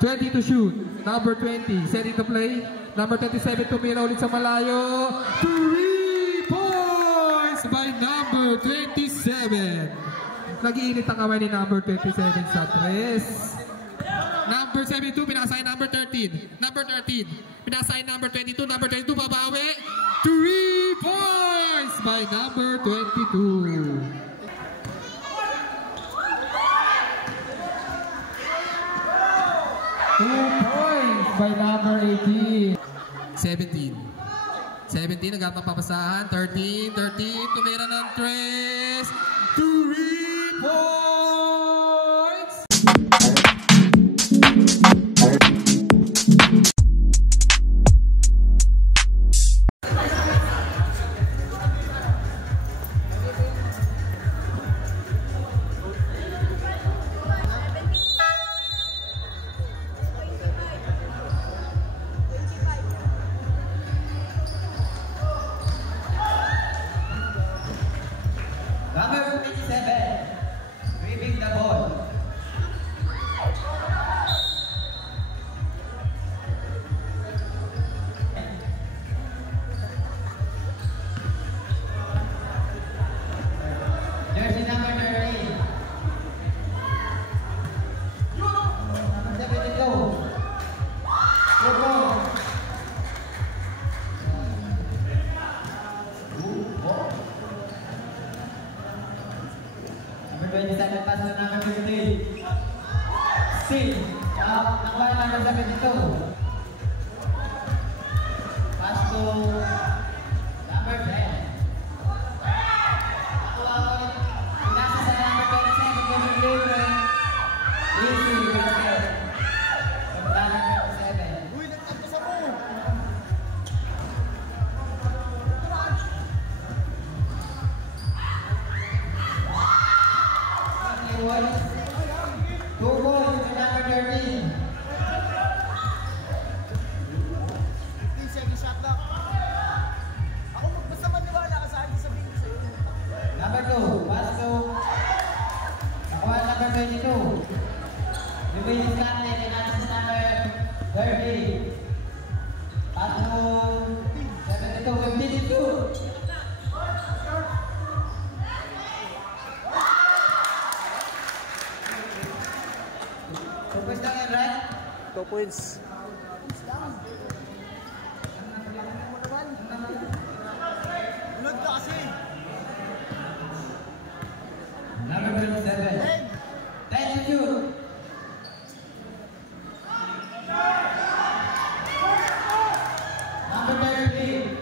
20 to shoot. Number 20, set it to play. Number 27, tumira ulit sa malayo. 3 points by number 27. Nag-iinit ang kamay ni number 27 sa 3. Number 72, pinasay number 13. Number 13, pinasay number 22. Number 22, babawi. 3 points by number 22. 2 points by number 18. 17. 17, nagkatang papasahan. 13, tumira ng 3 points. Number 27, dribbling the ball. Jersey number 13. Number 72. Good ball. Number 27, pass to number 50. C. Nakuha number 72. Pass to number 10. Nakuha ulit. Pinasa sa number 27. Gawin libre. Easy. Basket. From number 27. Uy, nagtanto sa mo. Two balls to number 13. 15 second shot clock. Ako basta maniwala ka sa akin, sabihin ko sa iyo. Number 2, pass to nakuha number 22. Luminis kante, kinasa sa number 30. Pass to 72, 52. Pupus lang yan, right? 2 points. Ulod ka kasi. Number 27. 10 to shoot. Number 30.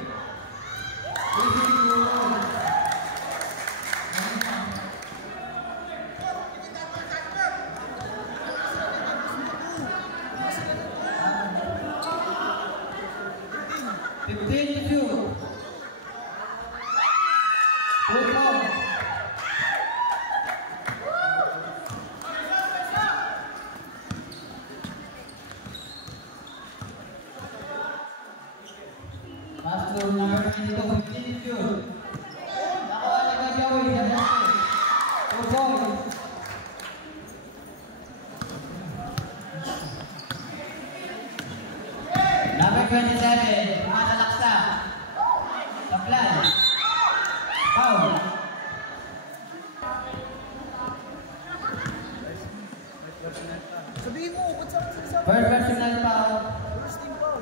Pass to number 22, 15 shoot. Nakuha ni Coach Joey, 2 points. Number 27, Matalaksa. Supply. Foul. Sabihin mo, ba't sa sabi? First personal foul. First team foul.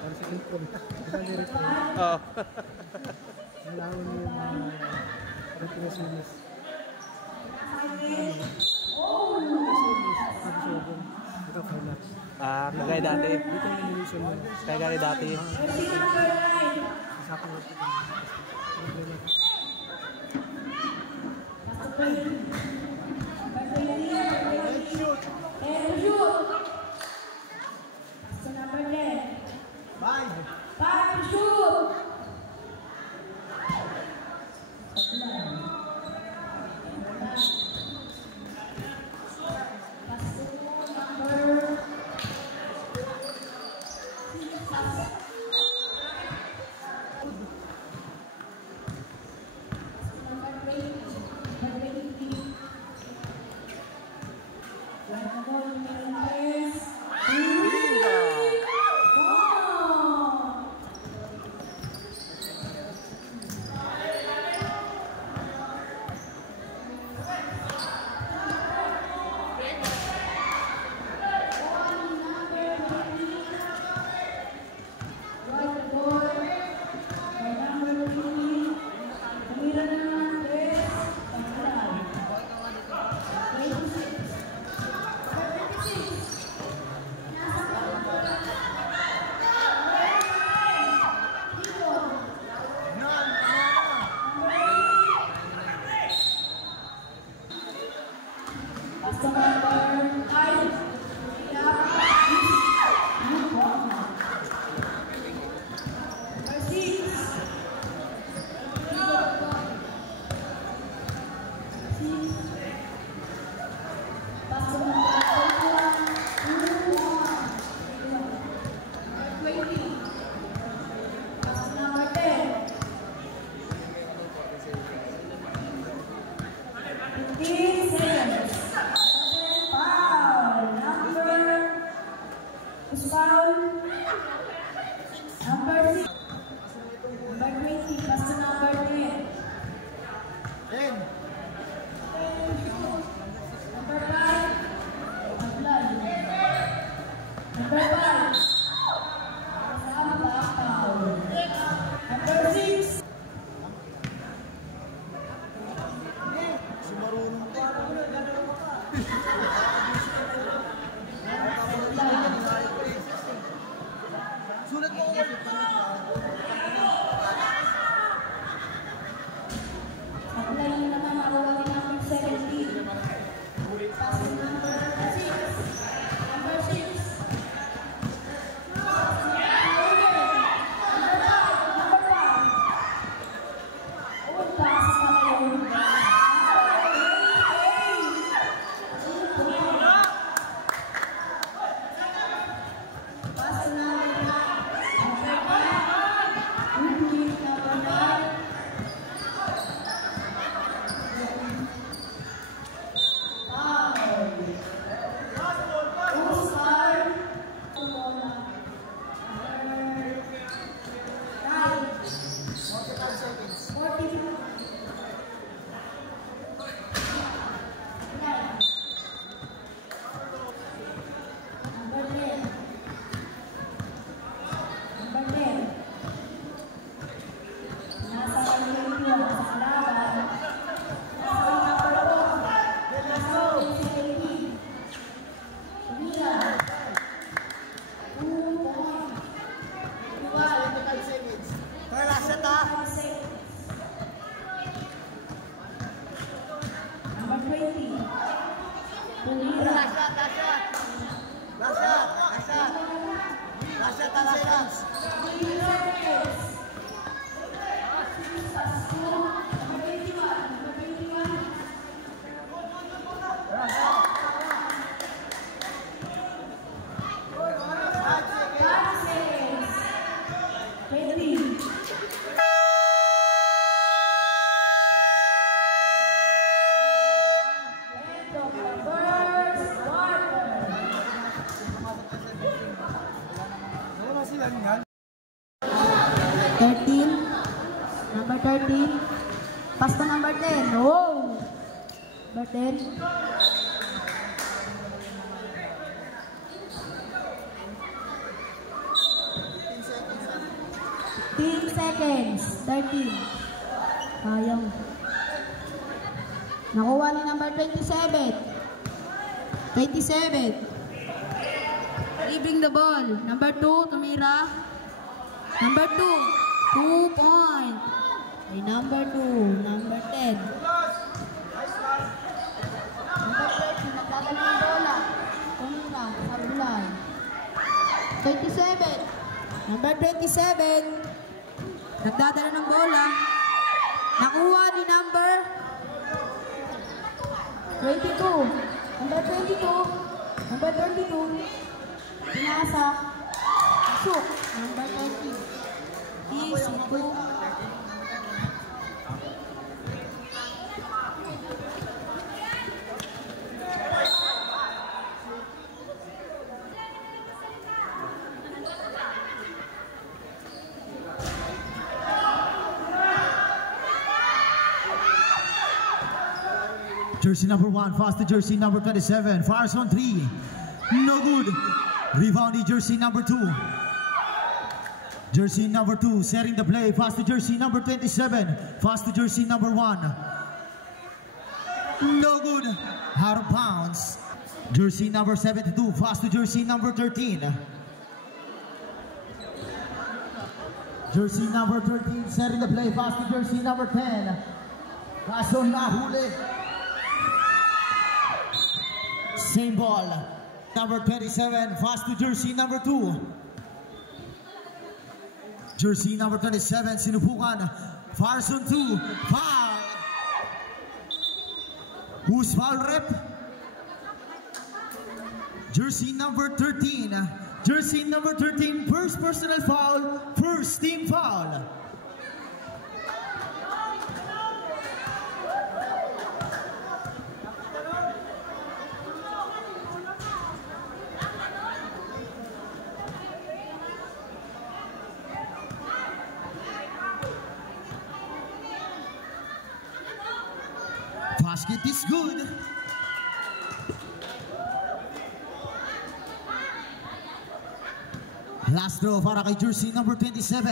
Para sa intro. Isang direct. Oo. Nalaman mo yung mga retrosinis. Ito, Carlax. Kagaya dati. Dito ang illusion mo. Kagaya dati. Isa pang ito. Number 13. Pass to number 10. Oh! Number 10. 15 seconds. 13. Sayang. Nakuha ni number 27. 27. Leaving the ball. Number 2, tumira. Number 2, 2 point. Ay, number 2, number 10. Number 13, nagdadala ng bola. Tumira, sabulay. 27. Number 27. Nagdadala ng bola. Nakuha ni number 22. Number 22. Number 22. Pinasa. Shoot. Number 30. Easy 2. Jersey number 1, fast to jersey number 27, fires on 3, no good. Rebounding jersey number 2. Jersey number 2, setting the play, fast to jersey number 27, fast to jersey number 1. No good, out of bounds. Jersey number 72, fast to jersey number 13. Jersey number 13, setting the play, fast to jersey number 10. Kaso nahuli. Same ball. Number 27, fast to jersey number 2. Jersey number 27, sinubukan. Fires on 2. Foul. Who's foul rep? Jersey number 13. Jersey number 13, first personal foul, first team foul. Basket is good. Last throw para kay jersey number 27.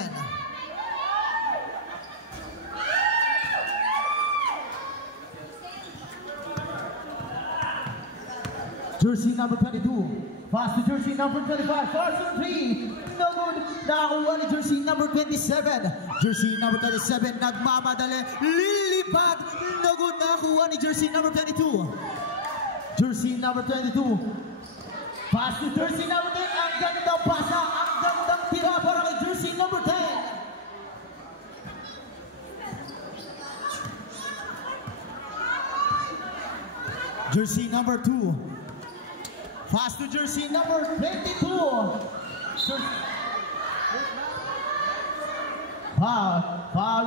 Jersey number 22. Pass to jersey number 25. Fires on 3. No good. Nakakuha ni jersey number 27. Jersey number 27. Nagmamadali. Lilipat. No good. Nakakuha ni jersey number 22. Jersey number 22. Pass to jersey number 10. Ang gandang pasa. Ang gandang tira para kay jersey number 10. Jersey number 2. Pass to jersey number 22. Foul.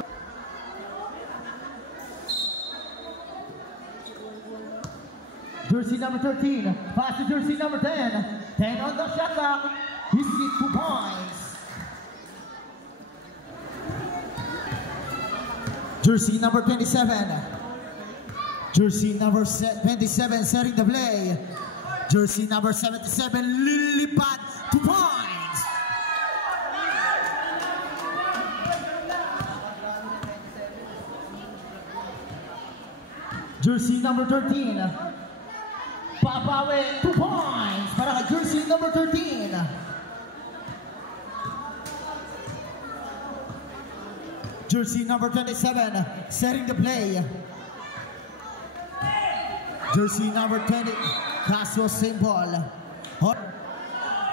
Jersey number 13. Pass to jersey number 10. 10 on the shot clock. He's 2 points. Jersey number 27. Jersey number 27 setting the play. Jersey number 77, lilipat, 2 points. Jersey number 13, Papawe, 2 points para kay jersey number 13. Jersey number 27, setting the play. Jersey number 20. Kaso same ball.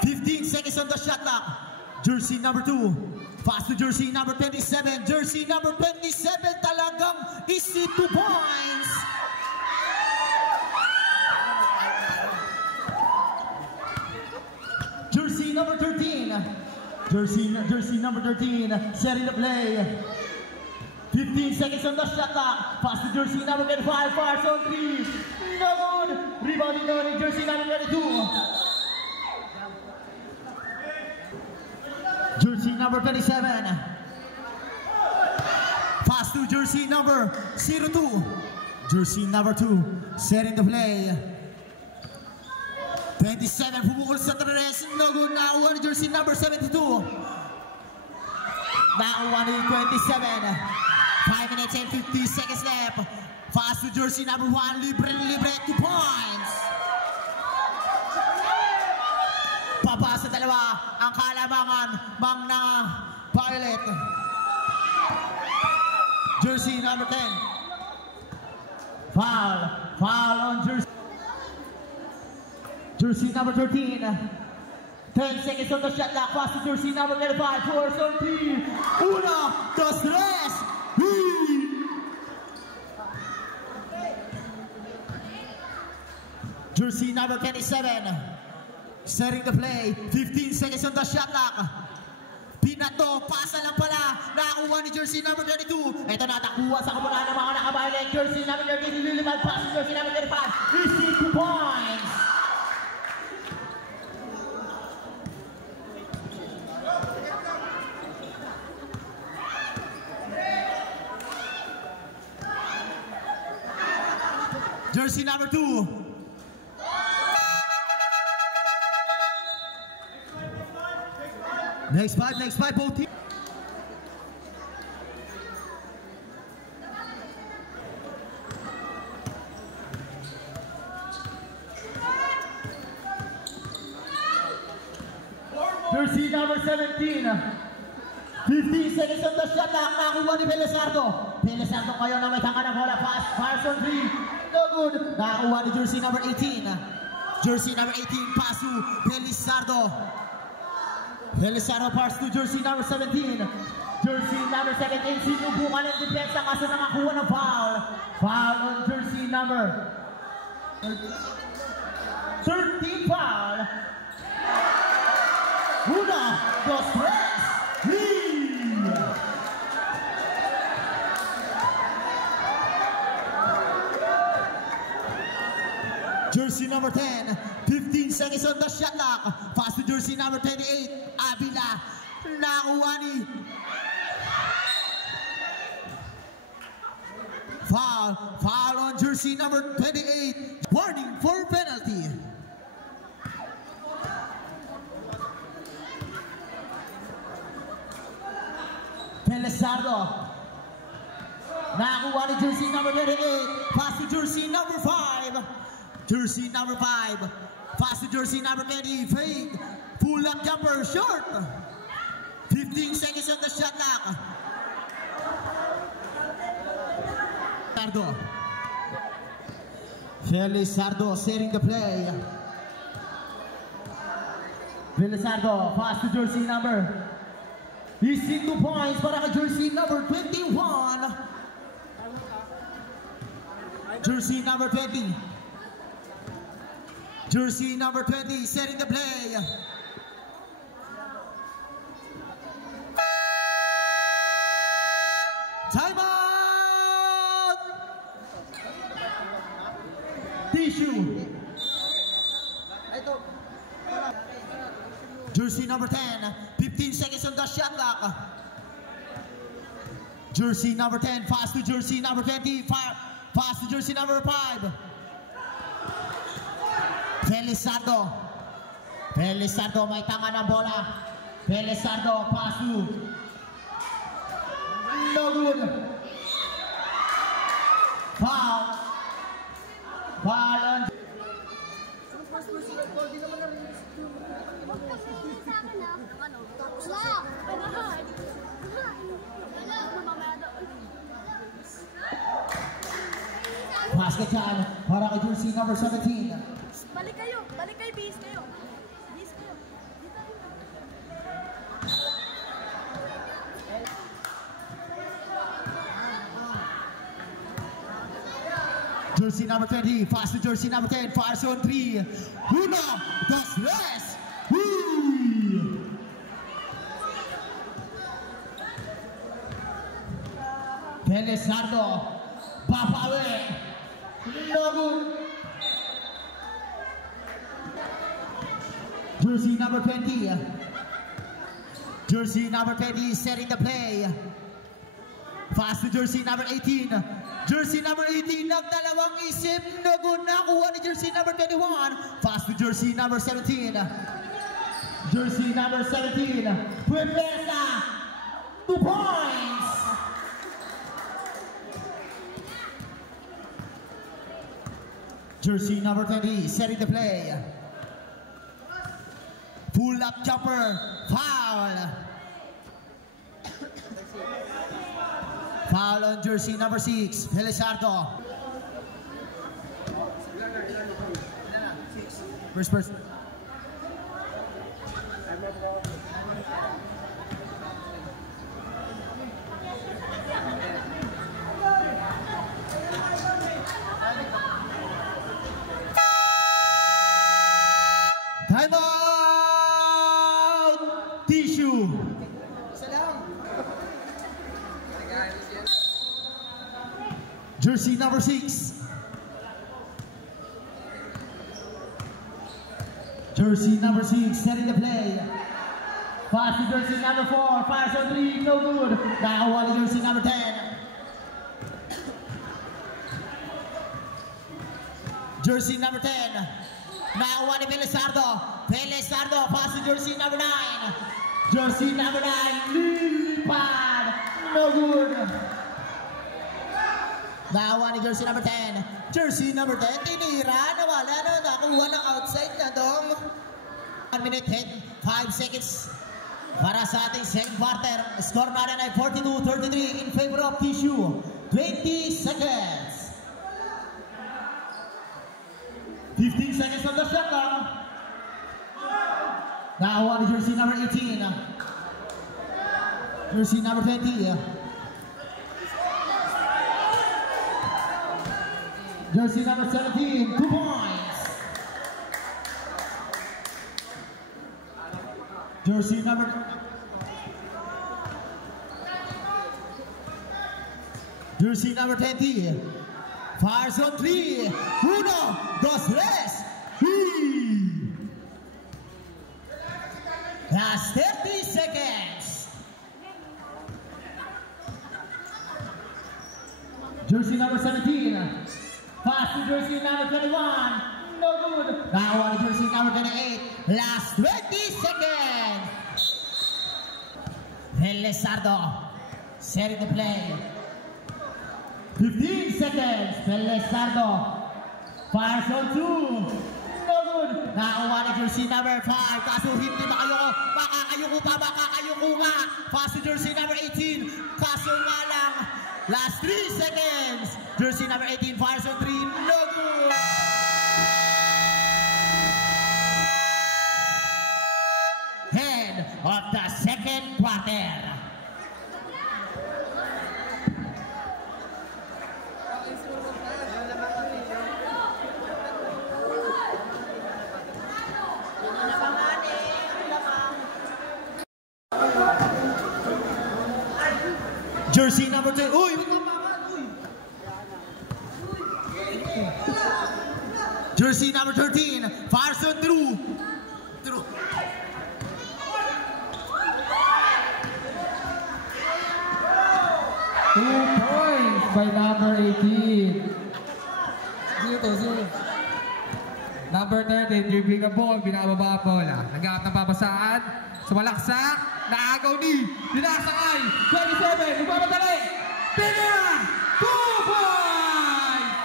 15 seconds on the shot clock. Jersey number 2. Pass to jersey number 27. Jersey number 27 talagang easy 2 points. Jersey number 13. Jersey number 13 setting the play. 15 seconds on the shot clock. Pass to jersey number 25. Fires on 3. No good. Rebounding on jersey number 22. Jersey number 27. Pass to jersey number 02. Jersey number 2. Setting the play. 27. Pumukul sa tres. No good. Nakuha ni jersey number 72. Nakuha ni 27. 5 minutes and 50 seconds left. Fast to jersey number 1. Libre, 2 points. Papa sa dalawa ang kalamangan ng Violet. Jersey number 10. Foul on jersey. Jersey number 13. 10 seconds on the shot clock. Pass to jersey number 25. 4, 13. 1, 2, 3. Jersey number 27. Setting the play. 15 seconds on the shot clock. Pinato, pasa lang pala. Nakakuha ni jersey number 22. Ito na, nakuha sa kabunan ng mga nakabayan. Jersey number 13, nililimad. Pass to jersey number 35. Receive 2 points. Jersey number 2. Next five, both teams. Jersey number 17. 15 seconds on the shot clock. Nakuha ni Belizardo. Belizardo ngayon na may tangka ng bola. Pass on 3. No good. Nakuha ni jersey number 18. Jersey number 18. Pass to Belizardo. Belizardo pass to jersey number 17. Jersey number 17. Sinubukan ng depensa kaso nakakuha ng foul. Foul on jersey number 13. Foul. 1, 2, 3. Jersey number 10, 15 seconds on the shot clock. Pass to jersey number 28, Avila. Nakuha ni. Foul on jersey number 28. Warning for penalty. Belizardo. Nakuha ni jersey number 28. Pass to jersey number 5. Jersey number 5. Pass to jersey number 20. Fake. Pull-up jumper. Short. 15 seconds on the shot clock. Belizardo setting the play. Belizardo. Pass to jersey number. He's in 2 points para kay jersey number 21. Jersey number 20. Jersey number 20 setting the play. Timeout! Tissue. Jersey number 10, 15 seconds on the shot clock. Jersey number 10, pass to jersey number 20, pass to jersey number 5. Belizardo. Belizardo may tanga ng bola. Belizardo, pass to. No good. Foul. Foul on. Basket time para kay jersey number 17. Balik kayo, base kayo. Base kayo. Jersey number 20, pass to jersey number 10, fires on 3. 1, 2, 3. Belizardo, Papawe, no good. Jersey number 20. Jersey number 20 setting the play. Pass to jersey number 18. Jersey number 18, nagdalawang isip. No good, nakuha ni jersey number 21. Pass to jersey number 17. Jersey number 17. Puwersa. 2 points. Jersey number 20, setting the play. Pull up jumper, foul. Foul on jersey number 6, Felizardo. First person. Time out! Tissue. Jersey number 6. Jersey number 6 setting the play. Pass to jersey number 4. Fires on 3. No good. Nakakuha ni jersey number 10. Jersey number 10. Nakakuha ni Felizardo. Felizardo. Pass to jersey number 9. Jersey number 9. Lilipad. No good. Nakakuha ni jersey number 10. Jersey number 10. Tinira. Nawala na. Nakuha ng outside na dong. 1 minute 5 seconds para sa ating second quarter. Score natin ay 42-33 in favor of Tissue. 20 seconds. 15 seconds on the shot clock. Nakakuha ni jersey number 18. Jersey number 20. Jersey number 17, 2 points. Jersey number... Jersey number 20. Fires on 3. 1, 2, 3. That's 30 seconds. Jersey number 17. Pass to jersey number 21. No good. Now on jersey number 28. Last 20 seconds. Felizardo setting the play. 15 seconds. Felizardo fires on 2. No good. Now on jersey number 5. Kaso hindi makayoko pa. Pass to jersey number 18. Kaso nga lang. Last 3 seconds. Jersey number 18 fires on 3. No good. Head of the second quarter. Jersey number 10. Uy! Jersey number 13. Fires on through. 2 points by number 18. Number 13, dribbling the ball, binababa bola. Nag-aat ng babasaan. Sumalaksak. Naagaw ni. Dinasakay. 27. Nagmamadali. Tinira. 2 points.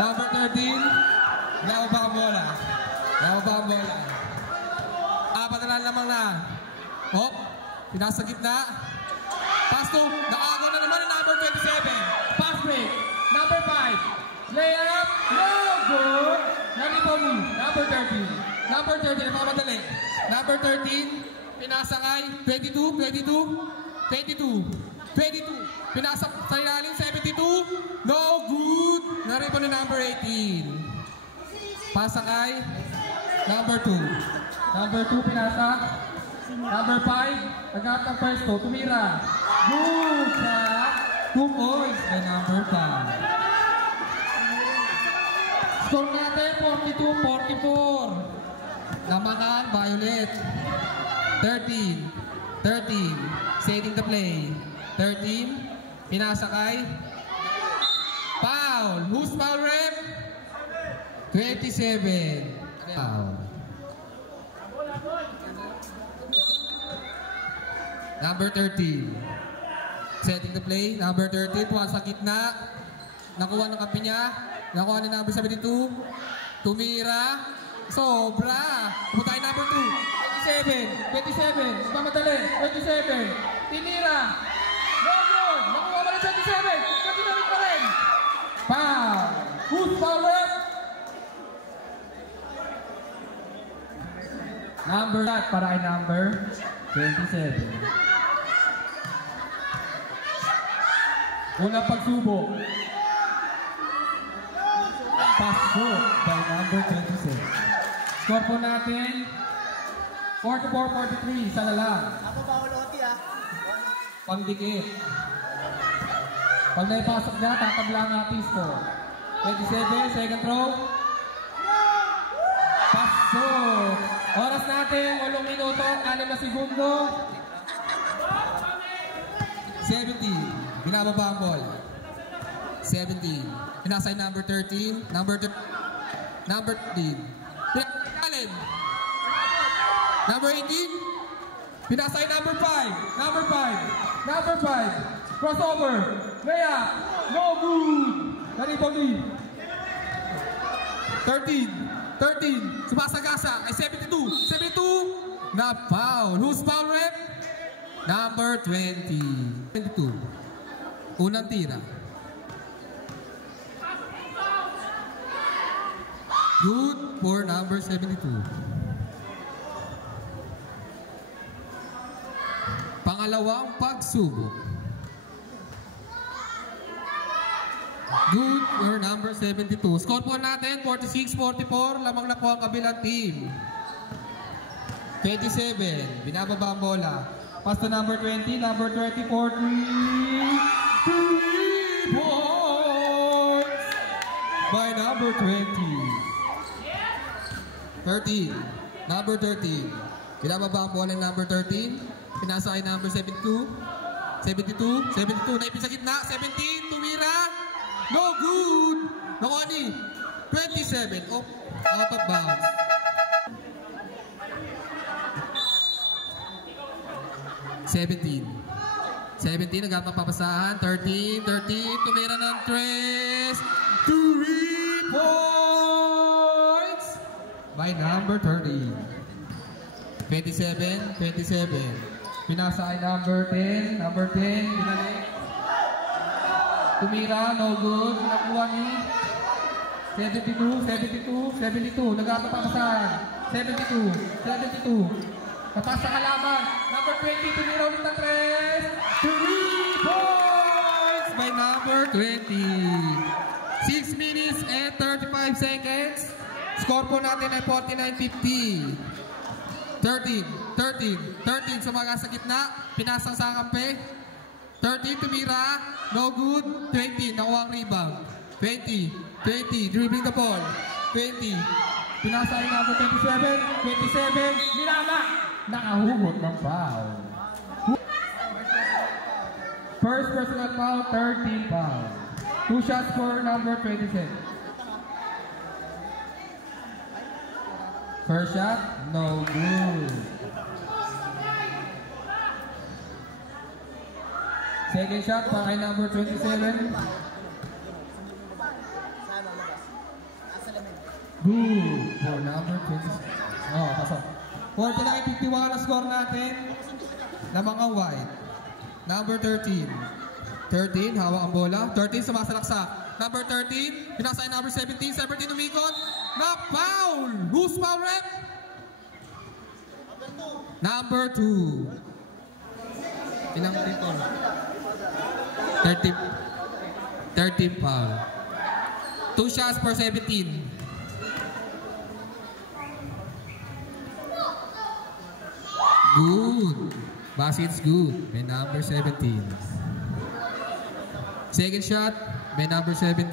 Number 13. Binababa ang bola. Apat na lamang na. Hop. Pinasa gitna. Pass to. Naagaw na naman ang number 27. Pass break. Number 5. Layup. No good. Nag-rebound ni. Number 13. Number 13, nagmamadali. Number 13, pinasakay. 22. Pinasak sa ilalim, 72. No good. Naripan ni number 18. Pasakay. Number 2. Number 2, pinasak. Number 5, nag-out ng pwesto. Tumira. Good shot. 2 points by number 5. Score natin, 42-44. Lamakan, Violet. 13. Setting the play. 13. Pinasakay. Foul. Who's foul, ref? 27. Foul. Number 13. Setting the play. Number 13. Tuwa sa gitna. Nakuha ng kampi niya. Nakuha ni number 72. Tumira. Sobra. Pumunta kay number 2. 27. Mamadali. 27. Tinira. No good. Nakuha pa rin 27. Continuing pa rin. Foul. Who's foul ref? Number that para kay number 27. Unang pagsubok. Pasok by number 27. Score po natin 44-43. Isa na lang. Ako pa uloti ah. Pangdikit. Pag naipasok na, tatabla ang ating score. 27, second throw. Pasok. Oras natin, 8 minuto, 6 na segundo. 17. Binababa ang ball. 17. Pinasay number 13. Number 13. Pinakalim. Number 18. Pinasay number 5. Number 5. Number 5. Crossover. Layup. No good. Nariboli. 13. Sumasagasa ay 72. 72. Na foul. Who's foul rep? Number 20. 22. Unang tira. Good for number 72. Pangalawang pagsubok. Good for number 72. Score po natin, 46-44. Lamang na po ang kabilang team. 27. Binababa ang bola. Pass to number 20. Number 34. 3 points by number 20. 13. Number 13. Binababa ang bola ng number 13. Pinasa kay number 72. 72. Naipin sa gitna. 17. Tumira. No good. Nakuha ni 27. Oh, out of bounds. 17. 17. Nagapang papasahan. 13. Tumira ng 3 points by number 30. 27. Pinasa kay number 10. Number 10. Binalik. Tumira, no good. Nakuha ni 72. Nagapang papasahan. 72. Kapasa kalaban. Number 20. Tumira ulit ng 3 points by number 20. 6 minutes and 35 seconds. Score po natin ay 49-50. 13. Sumaga sa gitna. Pinasang sa kampe. 13. Tumira. No good. 20. Nakuha ang rebound. 20. Dribbling the ball. 20. Pinasa ay number 27. Milama. Nakahugot ng foul. First personal foul, 13 foul. 2 shots for number 27. First shot, no good. Second shot para kay number 27. Good for number 27. Oh, pasok. 49-51 ang score natin na mga white. Number 13. 13, hawak ang bola. 13, sumasalaksak. Number 13, pinasa ay number 17. 17, umikot. Na foul! Who's foul rep? Number 2. Ilang dito? 13 foul. 2 shots per 17. Good. Basket's good. May number 17. Second shot. May number 17.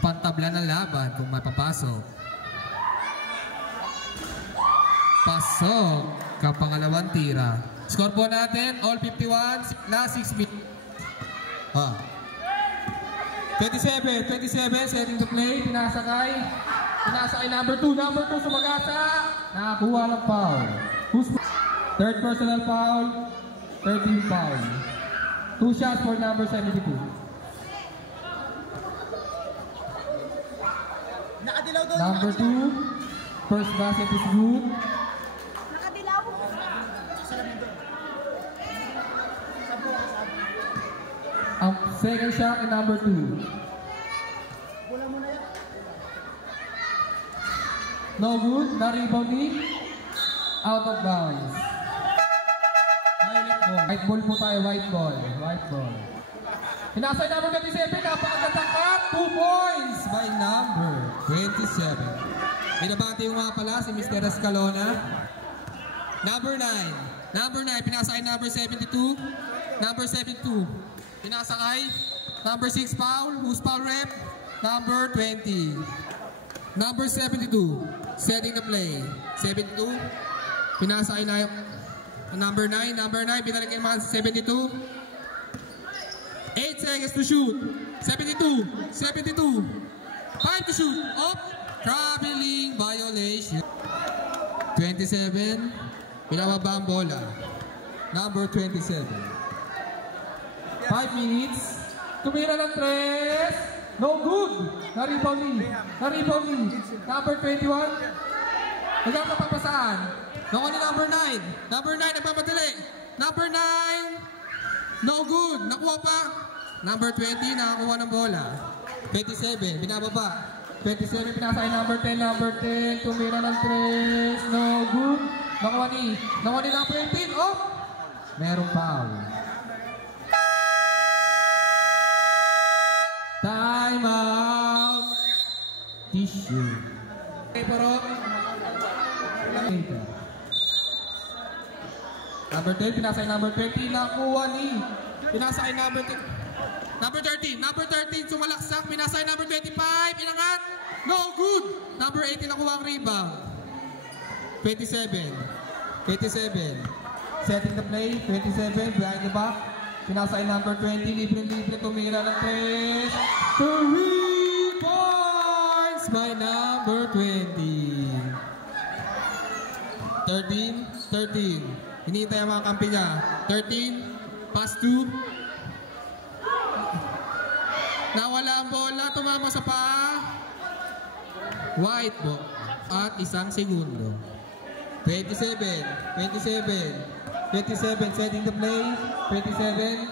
Pantabla ng laban kung mapapasok. Pasok. Kapangalawang tira. Score po natin. All 51. Last 6 minutes. 27. Setting to play. Pinasakay number 2. Number 2 sumagasa. Nakakuha ng foul. Third personal foul, 13 foul. 2 shots for number 72. Number 2. First basket is good. Ang second shot ay number 2. No good. Na-rebound ni. Out of bounds. Violet ball. White ball po tayo. White ball. White ball. Pinasay number 27. Napakagandang cut. 2 points by number 27. Binabati yung mga pala si Mr. Escalona. Number 9. Number 9. Pinasay number 72. Number 72. Pinasakay. Number 6 foul. Who's foul rep? Number 20. Number 72. Setting the play. 72. Pinasakay na number 9. Number 9. Binalik yung mga 72. 8 seconds to shoot. 72. 72. 5 to shoot. Up. Traveling violation. 27. Pinababa ang bola. Number 27. 5 minutes. Tumira ng 3. No good. Na-rebound ni. Na-rebound ni. Number 21. Nagkakapapasaan. Nakuha ni number 9. Number 9 nagpapadali. Number 9. No good. Nakuha pa. Number 20 nakakuha ng bola. 27. Binababa. 27 pinasakay number 10. Number 10. Tumira ng 3. No good. Nakuha ni number 18. Oh! Merong foul. Time out. Tissue. Okay, pero number 10, pinasay number 20, nakuha ni. Pinasay number 13, number 13, sumalaksak, pinasay number 25, inangat, no good. Number 18, nakuha ang rebound. 27, setting the play, 27, behind the back. Pinasay number 20, libre-libre, tumira ng 3. 3 points by number 20. 13. Hinihintay ang mga kampi niya. 13, pass 2. Nawala ang bola, tumama sa paa. White ball. At 1 segundo. 27, setting the play. 27.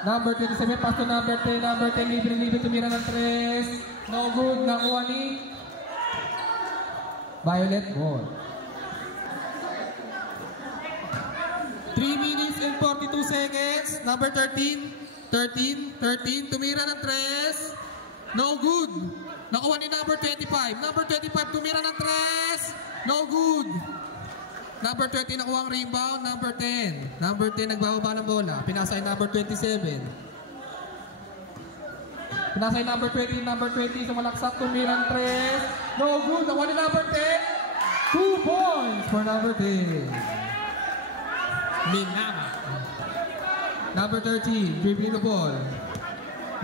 Number 27, pass to number 10. Number 10, libre-libre, tumira ng 3. No good, nakuha ni Violet ball. 3 minutes and 42 seconds. Number 13, tumira ng 3. No good. Nakuha ni number 25. Number 25, tumira ng 3. No good. Number 20, nakuha ang rebound. Number 10. Number 10, nagbababa ng bola. Pinasay number 27. Pinasay number 20. Number 20, sumalaksak. Tumira ng 3. No good. Nakuha ni number 10. 2 points for number 10. Minama. Number 13, dribbling the ball.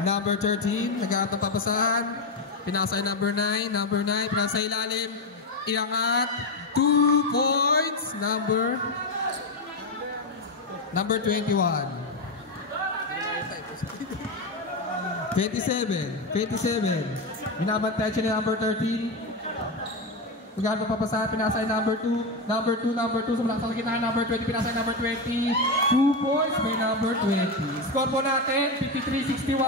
Number 13, nag-aatang papasahan. Pinasay number 9. Number 9, pinasay ilalim. Iangat. 2 points. Number 21. 27. Binabantay siya ni number 13. Magkano papasahan, pinasay number 2. Number 2, sumalaksak sa gitna, number 20, pinasay number 20. 2 points by number 20. Score po natin, 53-61.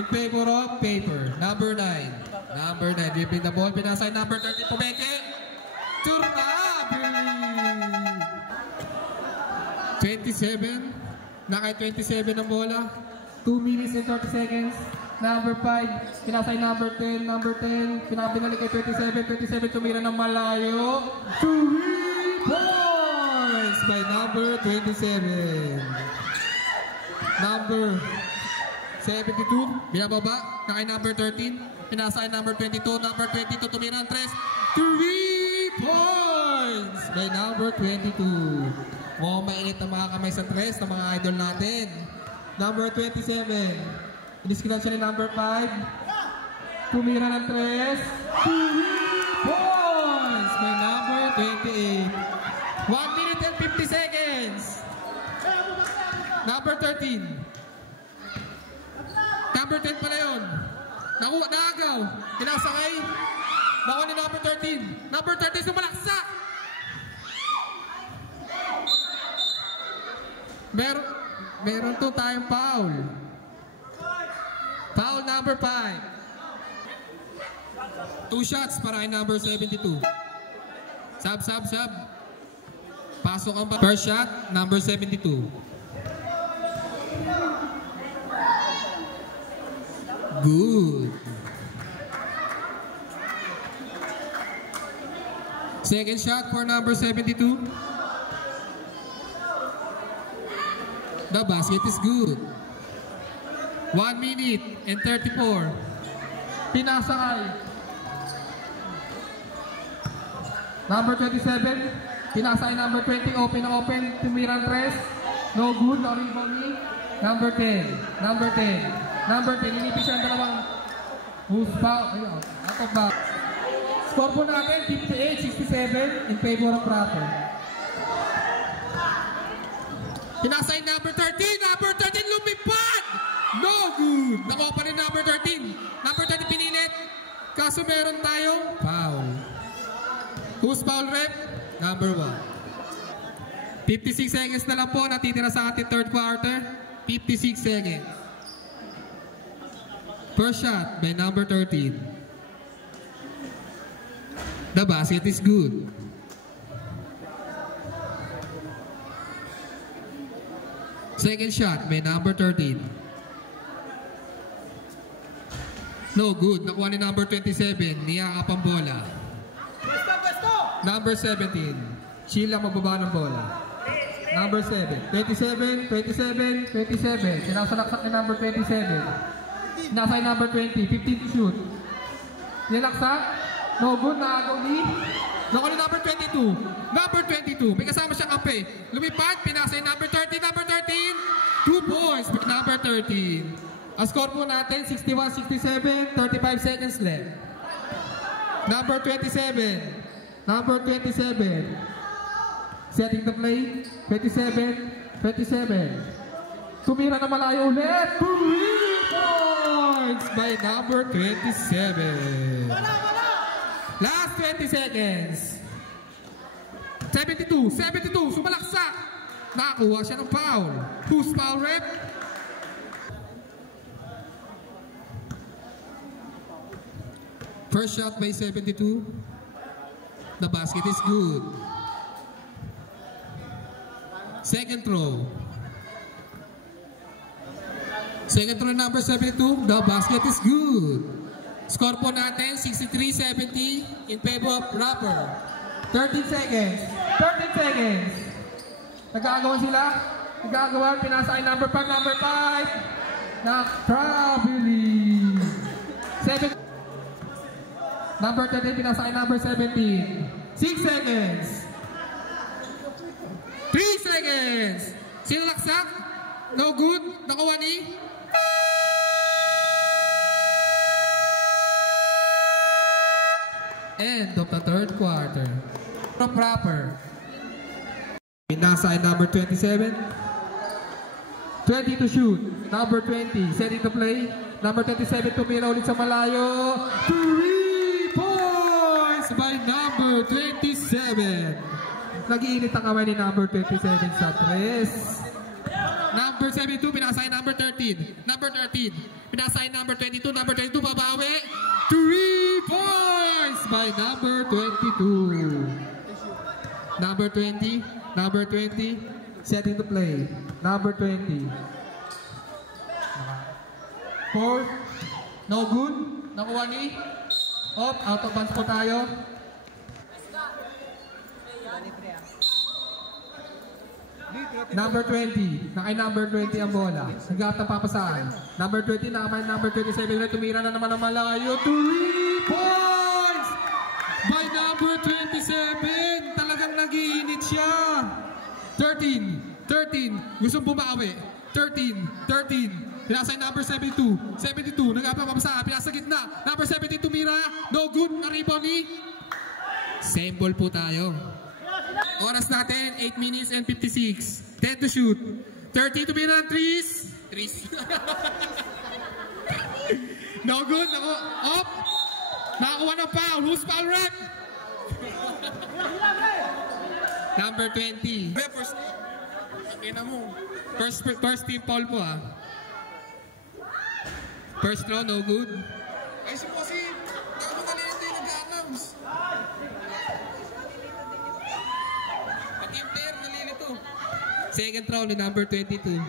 In favor of paper. Number 9. Number 9, dribbling the ball, pinasay number 30, Pumeke. Turnabi! 27. Nakay 27 ang bola. 2 minutes and 30 seconds. Number 5, pinasay number 10. Number 10, pinabinalik kay 27. 27, tumira ng malayo. 3 points by number 27. Number 72, binababa na kay number 13. Pinasay number 22. Number 22, tumira ng 3. 3 points by number 22. Mukhang mainit ang mga kamay sa 3 ng mga idol natin. Number 27. Iniskilan siya ni number 5. Tumira ng 3. 3 points by number 28. 1 minute and 50 seconds. Number 13. Number 10 pala yun. Naagaw. Pinasakay. Nakuha ni number 13. Number 13 sumalaksa. Meron to tayong foul. Foul number 5. 2 shots para kay number 72. Sub. Pasok ang first shot, number 72. Good. Second shot for number 72. The basket is good. 1 minute and 34. Pinasakay. Number 27. Pinasakay number 20. Open. Tumirang tres. No good. No rebound. Number 10. Number 10. Inipis siya ang dalawang. Who's foul? Ayun. Out of bounds. Score po natin 58-67 in favor of Rapper. Pinasay number 13. Number 13 lumipad. No good. Nakuha pa rin number 13. Number 13 pinilit. Kaso meron tayong foul. Who's foul rep? Number 1. 56 seconds na lang po natitira sa ating third quarter. 56 seconds. First shot by number 13. The basket is good. Second shot by number 13. No good. Nakuha ni number 27. Niyakap ang bola. Number 17. Sheila magbaba ng bola. Number 7. 27. Sinasalaksak ni number 27. Nasa number 20. 15 to shoot. Nilaksak. No good. Naagaw ni number 22. Number 22. May kasama siyang kampe. Lumipad. Pinasa yung number 13. Number 13. 2 points for number 13. Ang score po natin 61-67. 35 seconds left. Number 27. Number 27. Setting the play. 27. Tumira na malayo ulit. 3 points by number 27. Last 20 seconds. 72. Sumalaksak. Nakakuha siya ng foul. Who's foul rep? First shot by 72. The basket is good. Second throw. Number 72. The basket is good. Score po natin 63-70 in favor of Rapper. 13 seconds. Nagkagawa sila. Pinasakay number 5. Na-traveling. 7. Number 13, pinasakay number 17. 6 seconds. 3 seconds. Sinalaksak. No good. Nakuha ni. End of the third quarter. From Rapper. Pinasakay number 27. 20 to shoot. Number 20. Setting to play. Number 27 tumira ulit sa malayo. 3 points by number 27. Nag-iinit ang kamay ni number 27 sa tres. Number 72, pinasay number 13. Number 13, pinasay number 22. Number 22, babawi. 3 points by number 22. Number 20, setting to play. Number 20. 4, no good. Nakuha ni. Out of bounds po tayo. Number 20. Nakay number 20 ang bola. Nagkakata papasaan. Number 20 nakamay number 27. Tumira na naman ang malayo. 3 points by number 27. Talagang nag-iinit siya. 13. Gustong bumawi. 13. Pinasay number 72. 72. Nagkakata papasaan. Pinasa gitna. Number 17 tumira. No good. Na-rebound ni. Same ball po tayo. Oras natin, 8 minutes and 56. 10 to shoot. 30 to be run, threes. No good. Up. Nakakuha ng foul. Who's foul rep? Number 20. First team foul po ah. First throw, no good. Ay, si Posi, ako nalilito yung nag-announce. Pag-team player, nalilito. Second throw ni number 22.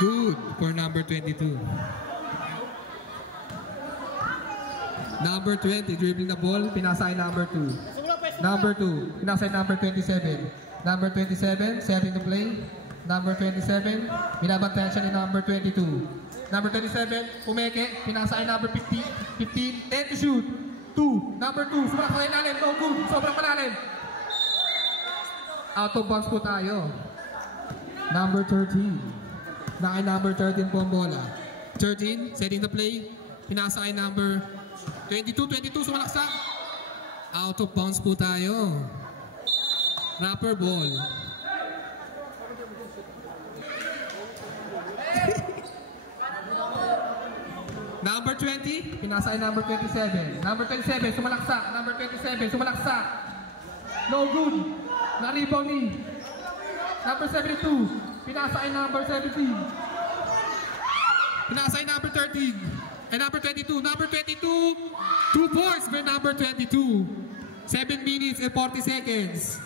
Good for number 22. Number 20, dribbling the ball, pinasay number 2. Number 2, pinasay number 27. Number 27, setting the play. Number 27, binabantayan siya ni number 22. Number 27, pumeke, pinasay number 15, 10 to shoot. 2, number 2, sobrang malalim, no good, sobrang malalim. Out of bounds po tayo. Number 13. Nakay number 13 po ang bola. 13, setting the play. Pinasa kay number 22, sumalaksak. Out of bounds po tayo. Rapper ball. Number 20, pinasa kay number 27. Number 27, sumalaksak. Number 27, sumalaksak. No good. Na-rebound ni number 72. Pinasa kay number 17. Pinasa kay number 13. And number 22. Number 22. 2 points for number 22. 7 minutes and 40 seconds.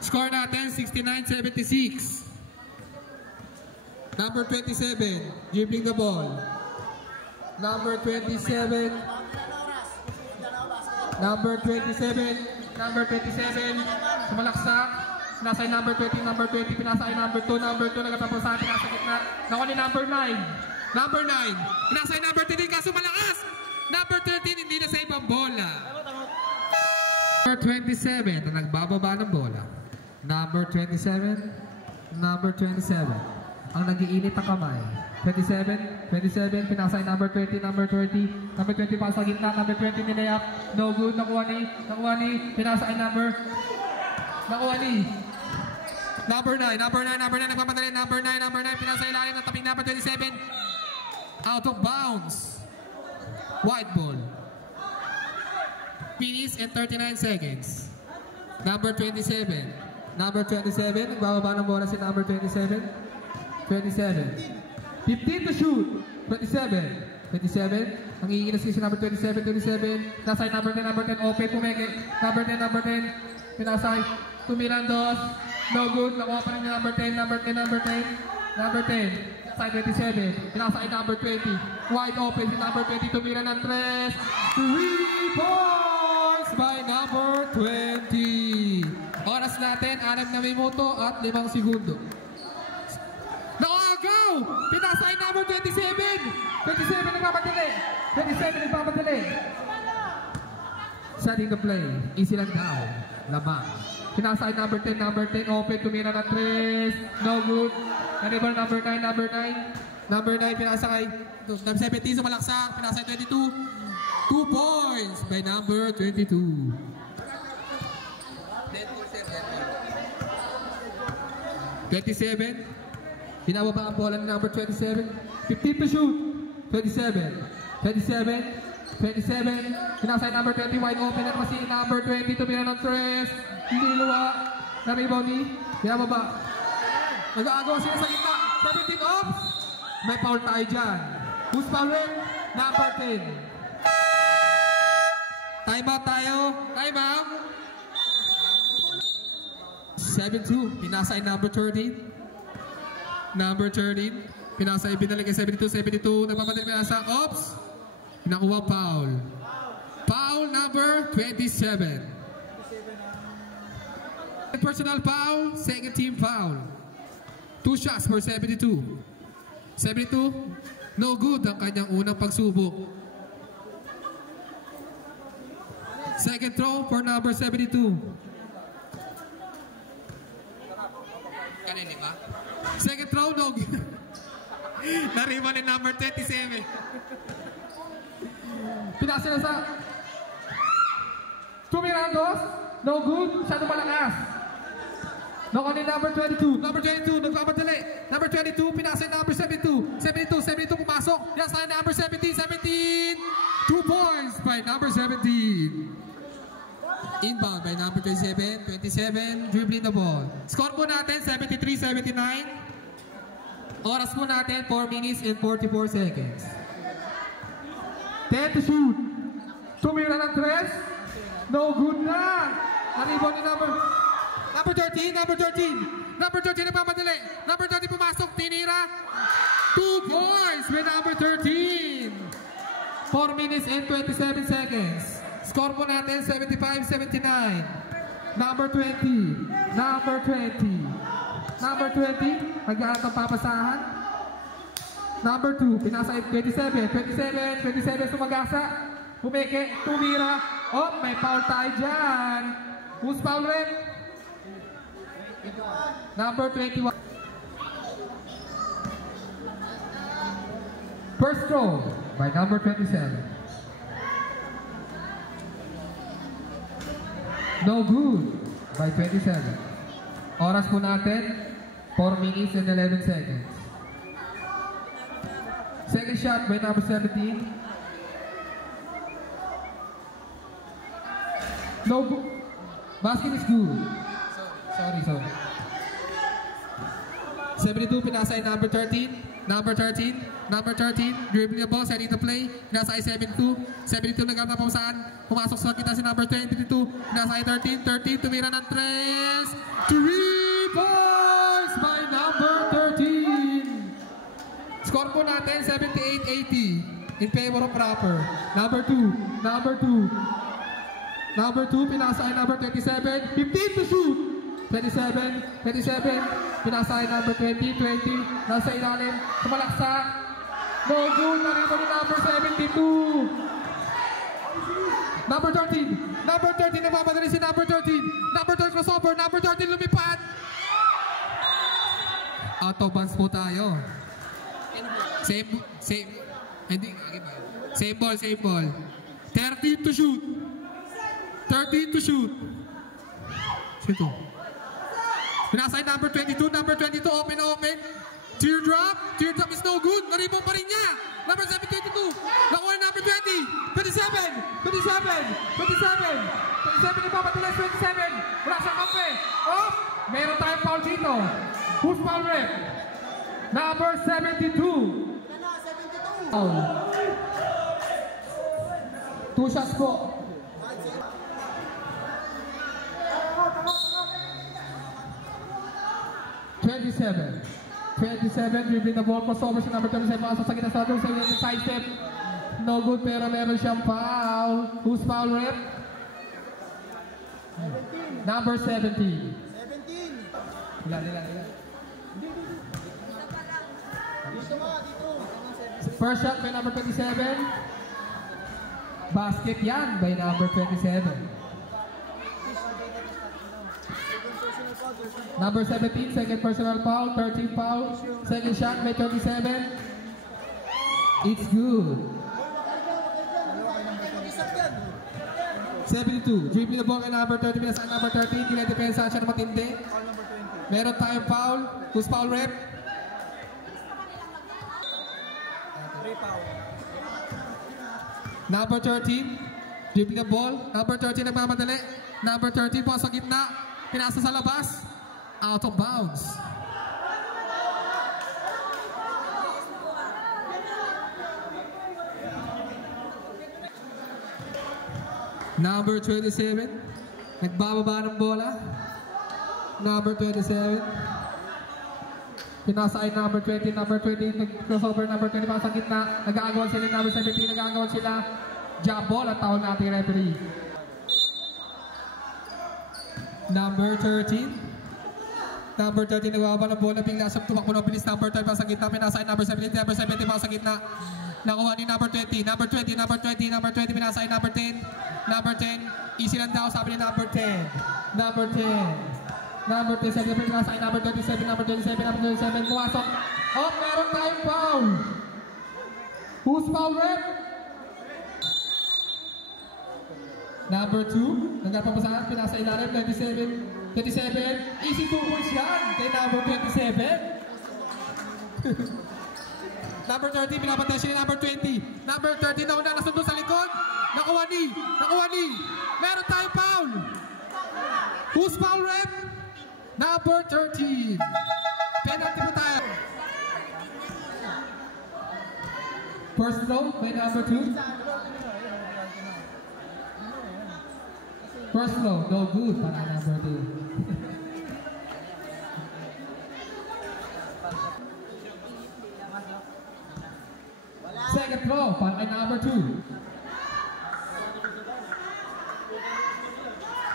Score natin, 69-76. Number 27. Dribbling the ball. Number 27. Number 27. Number 27. Sumalaksak. Pinasa ay number 20, number 20, pinasa ay number 2, number 2, nagtatapos sa atin, nasa gitna. Nakuha ni number 9. Number 9. Pinasa ay number 13, kaso malakas. Number 13, hindi na sa ibang bola. Number 27, na nagbababa ng bola. Number 27. Number 27. Ang nag-iinit ang kamay. 27, pinasa ay number 20, number 30. Number 20 pa sa gitna, number 20 nilayap. No good, nakuha ni, pinasa ay number Number 9, nagpapadali, number 9, pinasa ilalim ng taping number 27. Out of bounds. White ball. Minutes and 39 seconds. Number 27. Number 27, nagbababa ng bola si number 27. 27. 15 to shoot. 27. Ang iiginas si number 27. Nasay number 10, open, pumeke. Number 10. Pinasay. Tumirandos. No good. Nakuha pa rin yung number 10. Side 27. Pinasa ay number 20. Wide open si number 20. Tumira ng 3. 3 points by number 20. Oras natin, 6 na minuto at 5 segundo. Nakagaw! Pinasa ay number 27. 27 nagpapadali. Setting the play. Easy lang daw. Lamang. Pinasa ay number 10, open, tumira ng 3, no good. Nanibal number 9. Number 9, pinasa kay number 17, sumalaksak, pinasa ay 22. 2 points by number 22. 27, pinababa ang bola ng number 27. 15 to shoot. 27, pinasa ay number 20, wide open at masi number 20, tumira ng 3. Liluwa, na-rebound ni, pinababa. Nag-aagawa sila sa gitna. 17 off. May foul tayo dyan. Who's fouling? Number 10. Time out tayo. Time out. 7-2. Pinasa ay number 13. Number 13. Pinasa ay binalik ay 72. Nagpapadali pinasa. Oops. Nakuha foul. Foul number 27. Personal foul, second team foul. 2 shots for 72. 72, no good ang kanyang unang pagsubok. Second throw for number 72. Kanini ba? Second throw, no good. Nariman ni number 27. Pinasa na sa Tumirandos, no good, masyado malakas. Knock on in number 22. Number 22, nagpapadali. Number 22, pinasa yung number 72. 72, pumasok. Yes, line number 17. 2 points by number 17. Inbound by number 27. 27, dribbling the ball. Score po natin, 73-79. Oras po natin, 4 minutes and 44 seconds. 10 to shoot. Tumira ng 3. No good na. Naribon ni number 13. Number 13 nagpapadali. Number 13 pumasok, tinira. 2 points with number 13. 4 minutes and 27 seconds. Score po natin, 75-79. Number 20. Number 20, nag-aangat ang papasahan. Number 2, pinasa 27, sumagasa. Pumeke, tumira. Oh, may foul tayo dyan. Who's foul rin? Number 21. First throw by number 27. No good by 27. Oras po natin, 4 minutes and 11 seconds. Second shot by number 17. No good. Basket is good. Sorry. 72, pinasa ay number 13. Number 13, dribbling the ball, setting the play. Pinasa ay 72. 72, nagkamit na pausaan. Pumasok sa kita si number 22. Pinasa ay 13, tumira ng 3 points by number 13. Score po natin, 78-80 in favor of Rapper. Number 2, pinasa ay number 27. 15 to shoot. 27, pinasa ay number 20, nasa ilalim, tumalaksak, no good, narito ni number 72. Number 13, napapadali si number 13. Number 13 crossover, number 13 lumipad. Out of bounds po tayo. Same ball. 13 to shoot. Sito. Pinasa ay number 22, open. Teardrop is no good, naribong pa rin niya. Number 722, nakuha number 20, 27, ipapatuloy 27, wala sa kampe. Off, meron tayong foul dito. Who's foul rep? Number 72. Foul. 2 shots po. 27, dribbling the ball, crossover sa number 27, pasok sa gitna sa side step. No good, pero meron siyang foul. Who's foul rep? Number 17. Ilan. First shot by number 27. Basket yan by number 27. Number 17, second personal foul, 13 foul, second shot by 37. It's good. 72, dribbling the ball kay number 30, pinasa number 13, dinedepensa siya na matindi. Meron tayong foul. Who's foul rep? Number 13, dribbling the ball. Number 13 nagmamadali. Number 13 po sa gitna. Pinasa sa labas. Out of bounds. Number 27. Nagbababa ng bola. Number 27. Pinasa ay number 20. Number 20. Nag-crossover number 20 pa sa gitna. Nag-aagawan sila. Number 17. Nag-aagawan sila. Jump ball at tawag natin referee. Number 13. Number 13 nagbababa ng bola, bigla siyang tumakbo ng bilis. Number 12 pa sa gitna, pinasa ay number 17. Number 17 pa sa gitna, nakuha ni number 20. Number 20, pinasa ay number 10. Number 10, easy lang daw, sabi ni number 10. Number 10, sa gitna, pinasa ay number 27. Number 27, pumasok. Oh, meron tayong foul. Who's foul rep? Number 2, nagpapasahan, pinasa ilalim, 27, easy 2 points yan, kay number 27. Number 30, pinapatay siya number 20. Number 30, nauna nasundo sa likod. Nakuha ni. Meron tayong foul. Who's foul rep? Number 13. Penalty po tayo. First throw by number 2. First throw, no good para number 2. Second throw para number 2.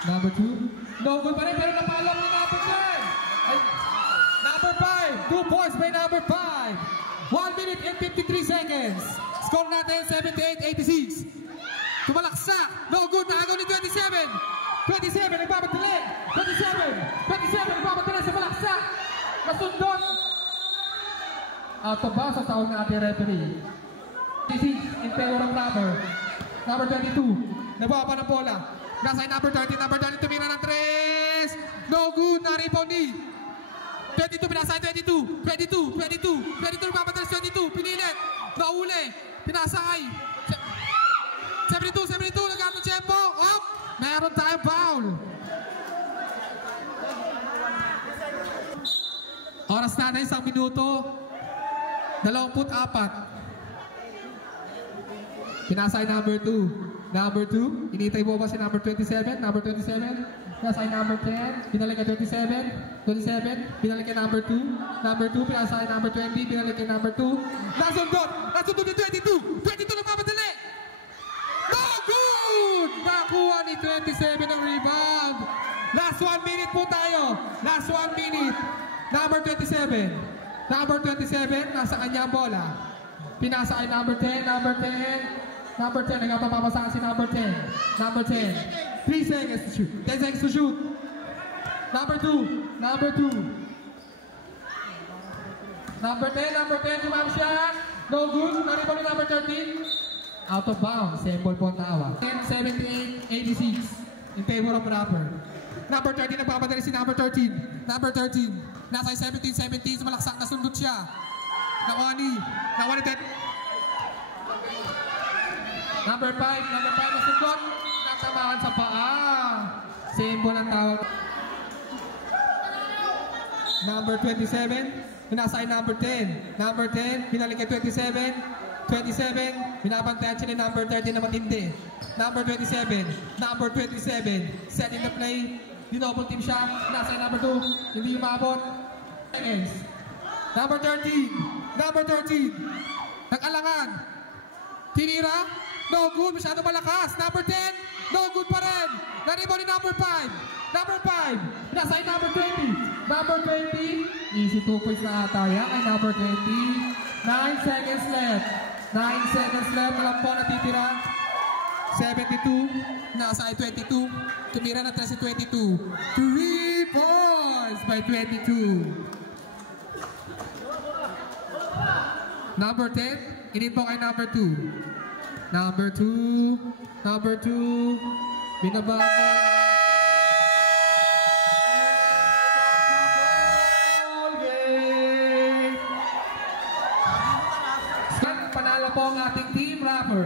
Number 2. No good pa rin, pero napaalam ni number 10. Number 5. 2 points by number 5. 1 minute and 53 seconds. Score natin 78-86. Tumalaksak. No good. Naagaw ni 27. 27. Nagpapadali. 27. Nagpapadali sa malaksak. Masundot. Out of bounds sa taon na ating referee. 26 in favor of number 22. Nabawa pa ng bola. Nasa number 30. Number 30 tumira ng 3. No good. Na-rebound ni 22. Pinasay 22. 22. Nagpapadalas 22. Pinilit. Nauli. Pinasay. 72. Nagano tempo. Up. Meron tayong foul. Oras natin 1 minuto. 24. Pinasay number 2. Number 2. Initay mo ba si number 27? Number 27. Pinasay number 10. Pinalik kay 27. Pinalik kay number 2. Number 2. Pinasay number 20. Pinalik kay number 2. Nasundot ni 22. 22 na mamadali. No good! Nakuha ni 27 ng rebound. Last 1 minute po tayo. Last 1 minute. Number 27. Number 27. Nasa kanya ang bola. Pinasa ay number 10. Number 10, nagpapapasahan si number 10. Number 10. 3 seconds to shoot. 10 seconds to shoot. Number 2. Number 10, tumam siya. No good. Naribang ni number 13. Out of bounds. Sample po ang tawa. 78-86 in favor of rapper. Number 13, nagpapadali si number 13. Number 13. Nasa 17, malaksak na sundot siya. Nakuha ni 10. Number 5 na sundot. Natamahan sa paa. Symbol ang tawag. Number 27. Pinasay number 10. Number 10. Pinalik kay 27. Binabantayan siya ni number 30 na matindi. Number 27. Setting the play. Dinouble team siya. Pinasay number 2. Hindi umabot. Number 13. Nag-alangan. Tinira. No good, masyado malakas. Number 10, no good pa rin. Naribaw ni number 5. Nasa number 20. Number 20, easy 2 points na ata yan. Ay number 20. 9 seconds left. Alam po natitira. 72, nasa 22. Tumira na 3 si 22. 3 points by 22. Number 10, inito kay number 2. Number 2. Binabago. Panalo po ang ating team rapper.